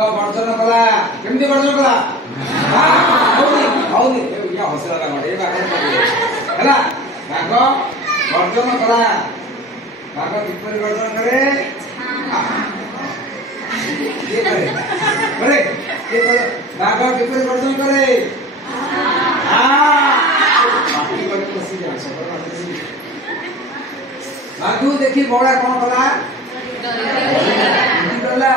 ବର୍ଜନ କଲା କେମିତି ବର୍ଜନ କଲା ହଉନି ହଉନି ଇଏ ହସିଲା ଗୋଟେ ହେଲା ବାଘ ବର୍ଜନ କଲା ବାଘ କିପରି ବର୍ଜନ କରେ ବାଘ କିପରି ବର୍ଜନ କରେ ବାଘ ଦେଖି ବଉଳା କଣ କଲା ଡରିଗଲା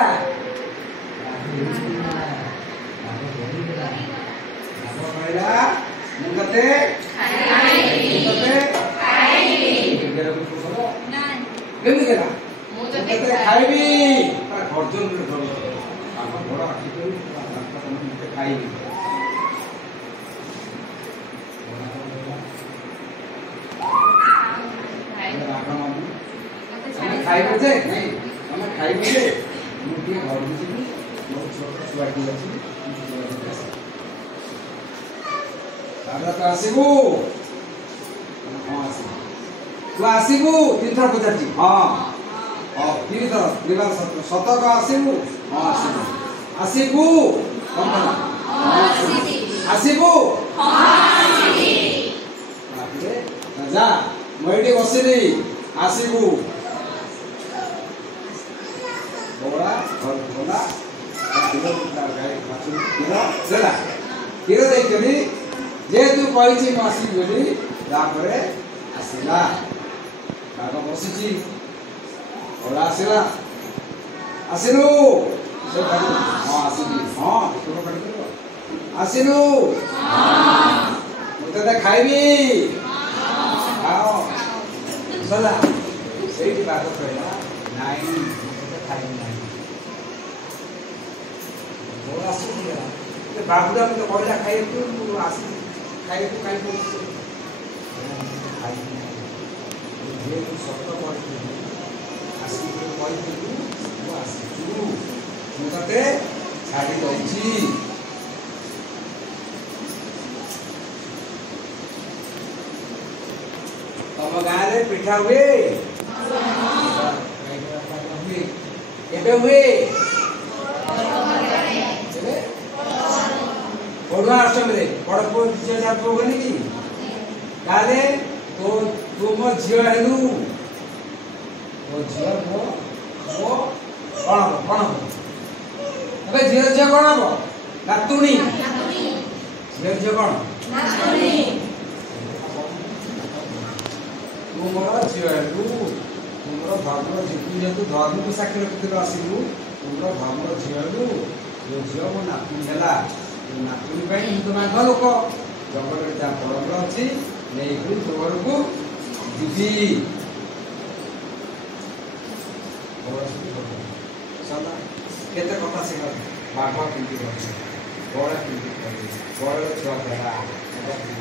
मुझे आसबू तू आसबू तीन थर पचार हाँ तीन थर शतक आसबू हाँ आसबू आसबू जा मुझे बसली आसबू क्षीर देखी जेहेतु कही आसबी आसला बाघ बसी आसला आसलु हाँ आसबी हाँ आसलु मुझे खाइबी सला से बाघ कहला नाई खाइबी ना बाबुरा मत कहला खाई आस खाई सत मुझे छाड़ी दौची तम गाँव में पिठा हुए हुए पढ़ुआ अष्टमी बड़ पु झी पुगनी कि ताले तो तुम झील हेलु तो झील मो कौन हम कौन हम अबे झील झील कौन हम नातुणी झील झील कौन नातुणी तुम झील हेलु तुम धर्म जीतु जेतु धर्म को साक्षी रखित आसलु तुम धर्म झील हेलु जो झील मो नातुणी है नातुणी हिंदू माघ लोक जंगल जहाँ परम्परा अच्छी नहीं घर को जीवी केते कथा शिखा बाघ केमती बड़ा केमती बड़ा छुआ